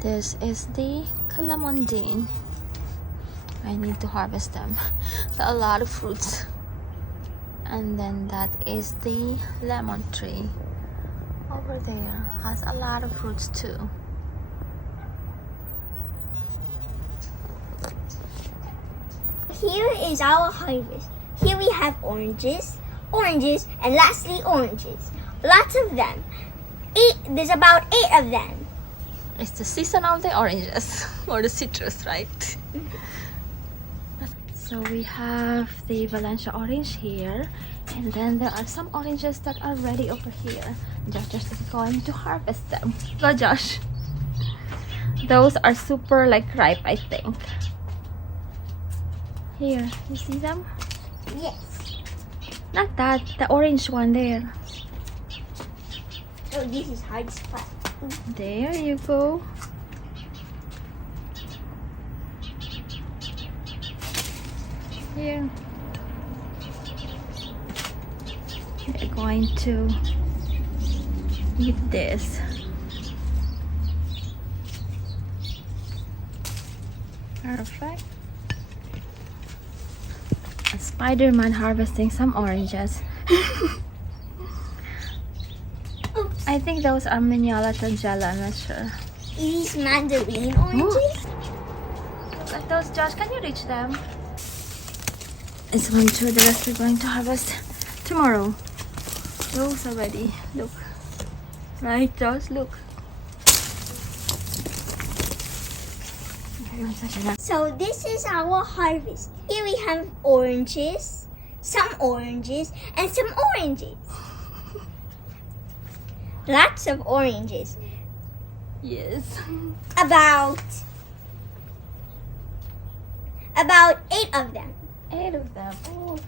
This is the calamansi. I need to harvest them. There are a lot of fruits. And then that is the lemon tree. Over there has a lot of fruits too. Here is our harvest. Here we have oranges, and lastly oranges. Lots of them. There's about 8 of them. It's the season of the oranges or the citrus, right? So we have the Valencia orange here, and then there are some oranges that are ready over here. Josh is going to harvest them. Go, Josh. Those are super like ripe, I think. Here, you see them? Yes. Not that, the orange one there. Oh, this is hard spot. There you go. Here. We're going to eat this. Perfect. A Spider-Man harvesting some oranges. Oops. I think those are Mignola Tangela, I'm not sure. These mandarin oranges? Look at those, Josh. Can you reach them? It's 1, 2. The rest we're going to harvest tomorrow. Those are ready. Look. Right, Josh? Look. So this is our harvest. Here we have oranges, some oranges, and some oranges. Lots of oranges. Yes. About 8 of them. 8 of them. Oh,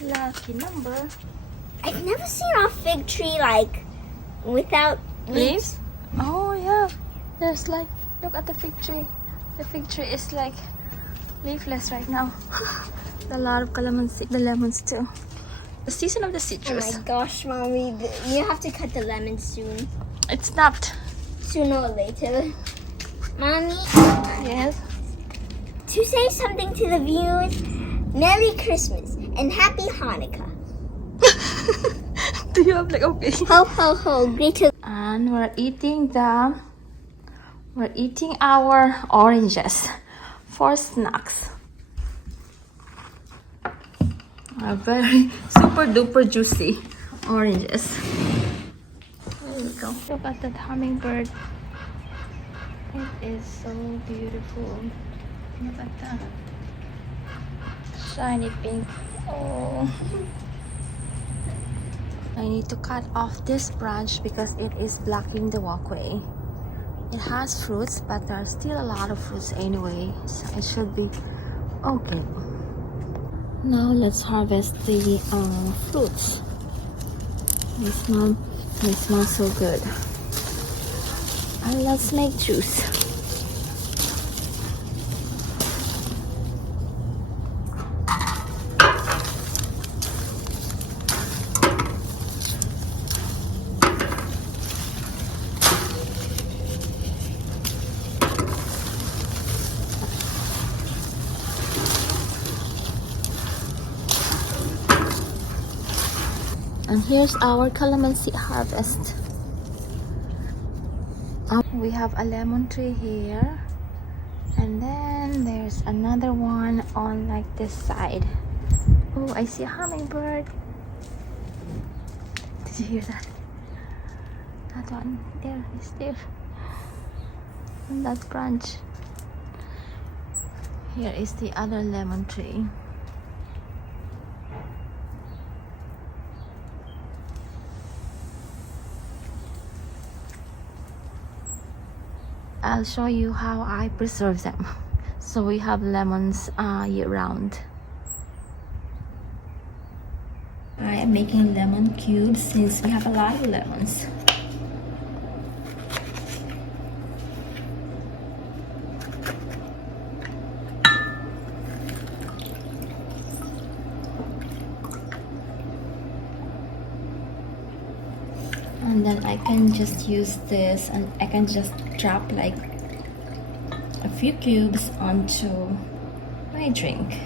lucky number. I've never seen a fig tree like without Leaves? Oh, yeah. There's like, look at the fig tree. The fig tree is like leafless right now. A lot of calamansi, the lemons too. The season of the Oh citrus. my gosh, Mommy, you have to cut the lemons soon. It snapped. Sooner or later. Mommy, Yes. to say something to the viewers, Merry Christmas and Happy Hanukkah. Do you have like okay? Ho ho ho, greater. And we're eating our oranges for snacks. Are very super duper juicy oranges. There you go. Look at that hummingbird. It is so beautiful. Look at that shiny pink. Oh. I need to cut off this branch because it is blocking the walkway. It has fruits, but there are still a lot of fruits anyway, so it should be okay. Now let's harvest the fruits. They smell so good. And let's make juice. And here's our calamansi harvest. We have a lemon tree here, and then there's another one on like this side. Oh, I see a hummingbird. Did you hear that? That one there is there on that branch. Here is the other lemon tree. I'll show you how I preserve them. So we have lemons year round. I am making lemon cubes since we have a lot of lemons. And then I can just use this and I can just drop like a few cubes onto my drink.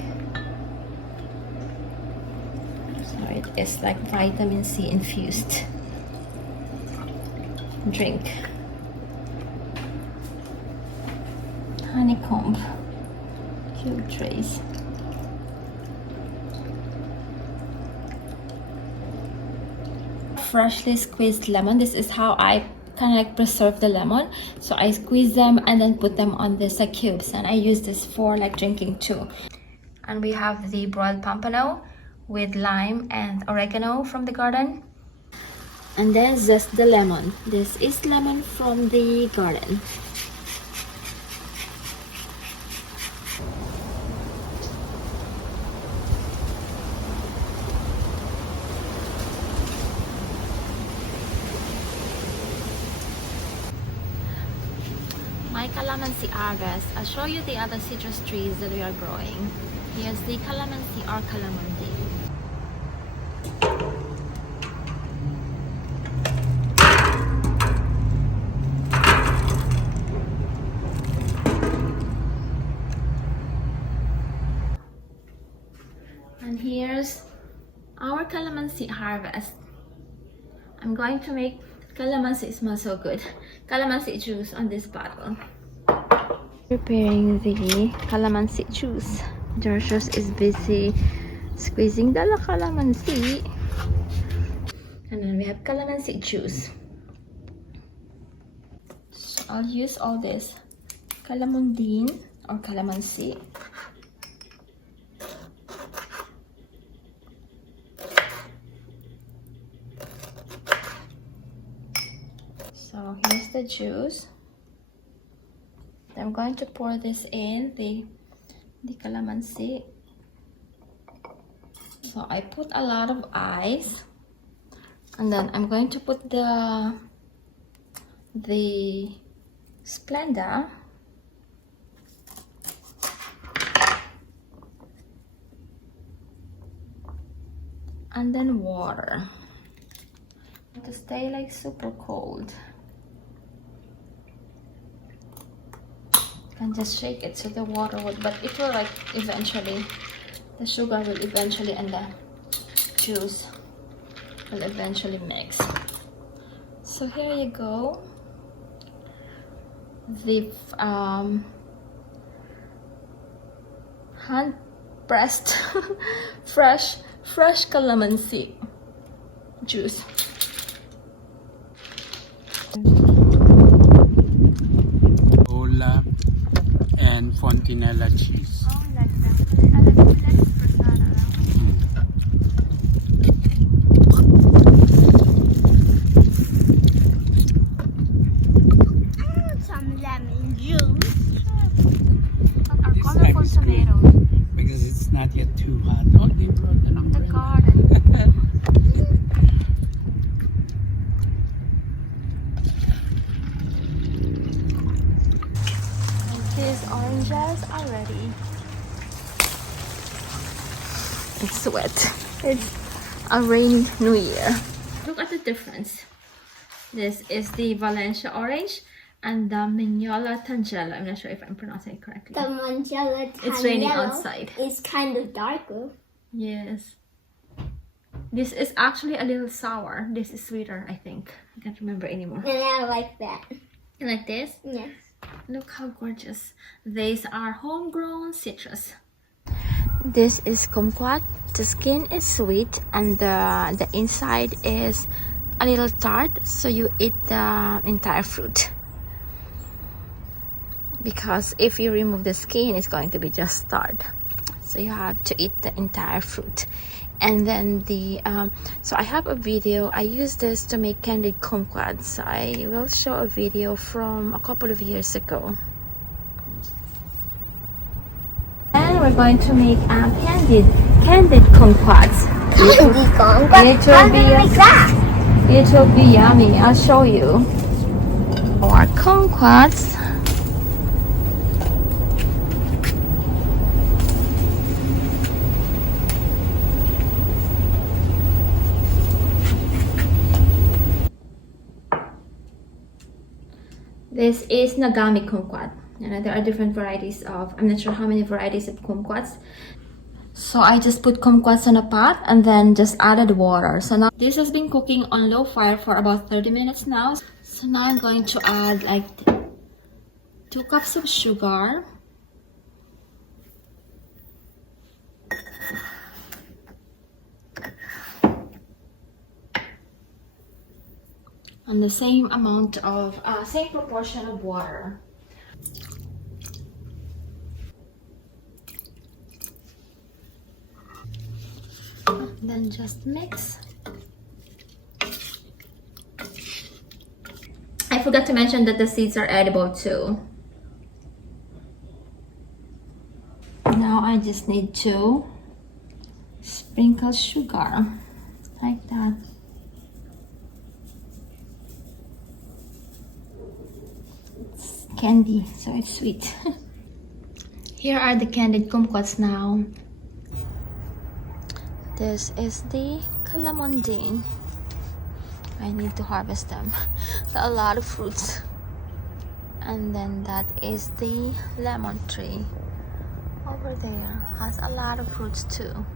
So it is like vitamin C infused drink. Honeycomb cube trays. Freshly squeezed lemon. This is how I kind of like preserve the lemon. So I squeeze them and then put them on these cubes, and I use this for like drinking too. And we have the broiled pompano with lime and oregano from the garden. And then zest the lemon. This is lemon from the garden. My calamansi harvest. I'll show you the other citrus trees that we are growing. Here's the calamansi or calamansi. And here's our calamansi harvest. I'm going to make calamansi. It smells so good. Calamansi juice on this bottle. Preparing the calamansi juice. Georgios is busy squeezing the calamansi. And then we have calamansi juice. So I'll use all this calamundine or calamansi. So here's the juice. I'm going to pour this in the calamansi. So I put a lot of ice, and then I'm going to put the Splenda. And then water to stay like super cold. And just shake it so the water would, but it will like eventually, the sugar will eventually and the juice will eventually mix. So here you go, the hand pressed fresh calamansi juice. And fontanella cheese. Oh, like that. Some lemon juice. Our This colorful is good. tomatoes. Because it's not yet too hot. Oh, they brought an The umbrella. garden. These oranges are ready. It's wet. It's a rainy new year. Look at the difference. This is the Valencia orange and the Mignola Tangelo. I'm not sure if I'm pronouncing it correctly. The Mangella It's raining outside. is kind of darker. Yes. This is actually a little sour. This is sweeter, I think. I can't remember anymore. And I like that. You like this? Yes. Look how gorgeous. These are homegrown citrus. This is kumquat. The skin is sweet and the inside is a little tart, so you eat the entire fruit. Because if you remove the skin, it's going to be just tart. So you have to eat the entire fruit. And then so I have a video. I use this to make candied kumquats. I will show a video from a couple of years ago. And we're going to make candied kumquats. Candy gone. But It will how do be you make that? It will be yummy. I'll show you. Our kumquats. This is Nagami kumquat. And there are different varieties of, I'm not sure how many varieties of kumquats. So I just put kumquats in a pot and then just added water. So now this has been cooking on low fire for about 30 minutes now. So now I'm going to add like 2 cups of sugar. And the same amount of, same proportion of water. Then just mix. I forgot to mention that the seeds are edible too. Now I just need to sprinkle sugar like that. It's candy, so it's sweet. Here are the candied kumquats now. This is the calamansi. I need to harvest them. There are a lot of fruits. And then that is the lemon tree. Over there has a lot of fruits too.